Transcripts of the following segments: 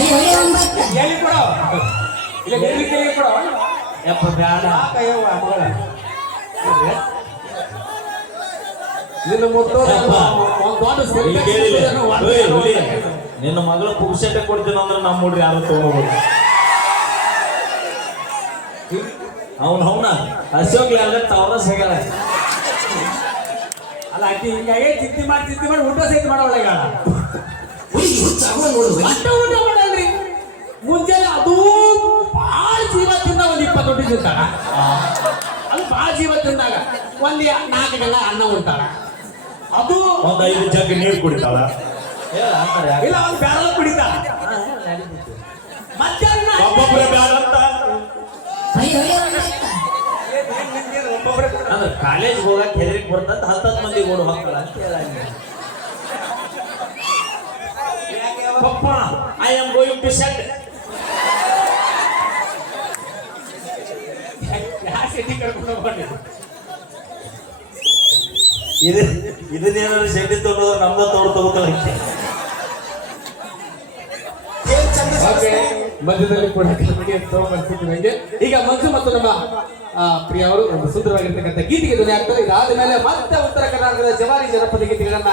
ಎಲ್ಲಿ ಕೊಡೋ. ಇಲ್ಲ ಎಲ್ಲಿ ಕೇಳಿ ಕೊಡೋ. ಯಪ್ಪ ಬ್ಯಾಡ. ಯಾಕಯ್ಯವ್ವ ಮಗಳ. ನಿನ್ನ ಮಗಳು. ಒಂದ್ ದೊಡ್ಡ ನಿನ್ನ ಮಗಳ ಪುರುಷತೆ ಕೊಡ್ತೀನಿ ಅಂದ್ರೆ ನಮ್ಮ ಹುಡ್ರಿ ಯಾರು ತಗೋಬೋದು. ಅವನು ಹೌನ ಅಶೋಕ್ ಎಲ್ಲ ತವರ ಸಿಗಲ್ಲ. ಅಲ್ಲ ಆಕಿ ಹಿಂಗಾಗಿ ಚಿಂತೆ ಮಾಡಿ ಚಿಂತೆ ಮಾಡಿ ಊಟ ಸಹಿತ ಮಾಡೋಳ ಈಗ. ಹುಡುಗಿ ಹುಚ್ಚ ಅವನು ನೋಡು. ಹೊಡಿ ಅಟ್ಟ ಊಟ ಮಾಡಲ್ರಿ ಮುಂಜಾನೆ ಅದು ಭಾಳ ಜೀವ ತಿಂದ ಒಂದ್ ಇಪ್ಪತ್ತು ರೊಟ್ಟಿ ತಿಂತಾಳ ಅದು ಭಾಳ ಜೀವ ತಿಂದಾಗ ಒಂದ್ ನಾಲ್ಕು ಜನ ಅನ್ನ ಉಂಟಾಳ. ಅದು ಒಂದು ಐದು ಜಗ್ ನೀರು ಕುಡಿತಾಳ. ಇಲ್ಲ ಒಂದು ಬ್ಯಾರಲ ಕುಡಿತಾಳ. ಮಧ್ಯಾಹ್ನ ಒಬ್ಬೊಬ್ರೆ ಬ್ಯಾರ ಅಂತ ಅಂದ್ರೆ ಕಾಲೇಜ್ ಹೋಗಕ್ ಹೆದರಿಕ್ ಬರ್ತಂತ ಹತ್ತತ್ತು ಮಂದಿ ಓಡು ಹಾಕಲ್ಲ ಅಂತ ಹೇಳ ಪಪ್ಪ I am going to set ಇದು ಇದನ್ನೇನಾದ್ರು ಶೆಟ್ಟಿ ತೊಗೊಂಡ್ರೆ ನಮ್ದ ತೋಡ್ ತಗೋತಲಕ್ಕೆ ಓಕೆ ಮಧ್ಯದಲ್ಲಿ ಕೂಡ ತಗೊಂಡ್ಬರ್ತಿದ್ರು ಈಗ ಮಂಜು ಮತ್ತು ನಮ್ಮ ಪ್ರಿಯ ಅವರು ಒಂದು ಸುಂದರವಾಗಿರ್ತಕ್ಕಂಥ ಗೀತೆಗೆ ಧ್ವನಿ ಆಗ್ತಾರೆ ಇದಾದ ಮೇಲೆ ಮತ್ತೆ ಉತ್ತರ ಕರ್ನಾಟಕದ ಜವಾರಿ ಜನಪದ ಗೀತೆಗಳನ್ನ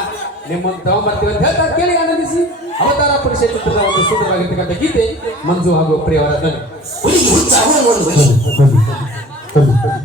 ನಿಮ್ಮ ತಗೊಂಬರ್ತೀವಿ ತಗೊಂಡ್ಬರ್ತೀವಿ ಅಂತ ಹೇಳ್ತಾ ಕೇಳಿ ಆನಂದಿಸಿ. ಅವತಾರ ಪುರುಷ ಚಿತ್ರದ ಒಂದು ಸುಂದರವಾಗಿರ್ತಕ್ಕಂಥ ಗೀತೆ ಮಂಜು ಹಾಗೂ ಪ್ರಿಯವರ ಧ್ವನಿ. Yeah.